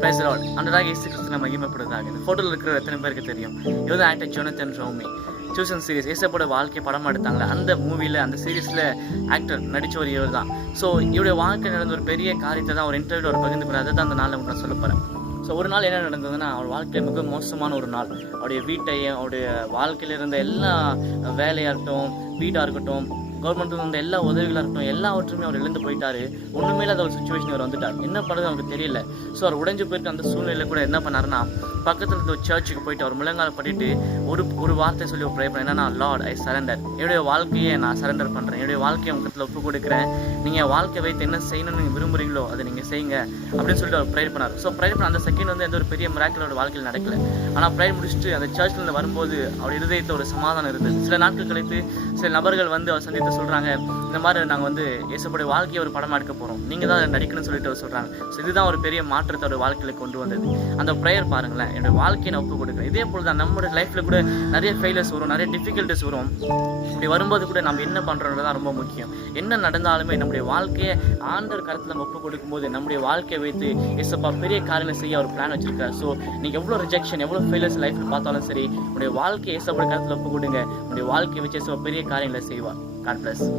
Praise the Lord. ஆண்டவராகிய இயேசு கிறிஸ்து மகிமைப்படுவதாக. இந்த ஃபோட்டோவில் இருக்கிற எத்தனை பேருக்கு தெரியும்? இவர் actor Jonathan Romi. Susan series ஏசப்போட வாழ்க்கை படமாக எடுத்தாங்களே, அந்த மூவியில் அந்த சீரீஸில் ஆக்டர் நடித்த ஒரு இவர் தான். ஸோ இவருடைய வாழ்க்கை நடந்த ஒரு பெரிய காரியத்தை தான் ஒரு இன்டர்வியூ ஒரு பகிர்ந்து போகிறார். அதை தான் அந்த நாளில் நான் சொல்ல போகிறேன். ஸோ ஒரு நாள் என்ன நடந்ததுன்னா, அவர் வாழ்க்கையில் மிக மோசமான ஒரு நாள். அவருடைய வீட்டையும் அவருடைய வாழ்க்கையில் இருந்த எல்லா வேலையாக இருக்கட்டும், வீடாக இருக்கட்டும், கவர்மெண்ட் வந்து எல்லா உதவிகளாக இருக்கட்டும், எல்லாவற்றுமே அவர் இழந்து போயிட்டாரு. ஒன்றுமே இல்லாத ஒரு சுச்சுவேஷன் அவர் வந்துட்டார். என்ன பண்ணுறது அவருக்கு தெரியல. ஸோ அவர் உடைஞ்சு போயிருக்க அந்த சூழ்நிலையில் கூட என்ன பண்ணாருன்னா, பக்கத்தில் இருந்த ஒரு சர்ச்சுக்கு போயிட்டு அவர் முழங்கால பண்ணிட்டு ஒரு வார்த்தை சொல்லி ஒரு ப்ரே பண்ண, என்னன்னா, லார்ட் ஐ சரண்டர், என்னுடைய வாழ்க்கையை நான் சரண்டர் பண்ணுறேன், என்னுடைய வாழ்க்கையை உங்கத்தில் ஒப்பு கொடுக்குறேன், நீங்கள் வாழ்க்கை வைத்து என்ன செய்யணும்னு நீங்கள் விரும்புகிறீங்களோ அதை நீங்கள் செய்யுங்க அப்படின்னு சொல்லிட்டு அவர் ப்ரேயர் பண்ணார். ஸோ ப்ரேயர் பண்ண அந்த செகண்ட் வந்து எந்த ஒரு பெரிய மிராக்கிளோட வாழ்க்கையில் நடக்கல. ஆனால் ப்ரேயர் முடிச்சுட்டு அந்த சர்ச்சில் வரும்போது அவர் இருதயத்தில் ஒரு சமாதானம் இருந்தது. சில நாட்கள் கழித்து சில நபர்கள் வந்து அவர் சந்தித்து சொல்கிறாங்க, இந்த மாதிரி நாங்கள் வந்து இயேசுவோட வாழ்க்கையை ஒரு படமாக எடுக்க போகிறோம், நீங்கள் தான் அதை நடிக்கணும்னு சொல்லிட்டு அவர் சொல்கிறாங்க. ஸோ இதுதான் ஒரு பெரிய மாற்றத்தை ஒரு வாழ்க்கையில் கொண்டு வந்தது. அந்த ப்ரேயர் பாருங்களேன், என்னோட வாழ்க்கையை நான் ஒப்பு கொடுக்குறேன். இதே போல் தான் நம்மளோட லைஃப்பில் கூட நிறைய ஃபெயிலியர்ஸ் வரும், நிறைய டிஃபிகல்ட்டிஸ் வரும். இப்படி வரும்போது கூட நம்ம என்ன பண்ணுறோன்றது தான் ரொம்ப முக்கியம். என்ன நடந்தாலுமே நம்முடைய வாழ்க்கையை ஆண்டவர் கருத்தில் நம்ம ஒப்பு கொடுக்கும்போது நம்முடைய வாழ்க்கையை வைத்து இயேசப்பா பெரிய காரியங்களை செய்ய ஒரு பிளான் வச்சிருக்காரு. ஸோ நீங்கள் எவ்வளோ ரிஜெக்ஷன், எவ்வளோ ஃபெயிலியர்ஸ் லைஃப்பில் பார்த்தாலும் சரி, உங்களுடைய வாழ்க்கையை இயேசப்பா கருத்தில் ஒப்பு கொடுங்க. உங்களுடைய வாழ்க்கையை வச்சு இயேசப்பா பெரிய காரியங்களை செய்வார். God bless.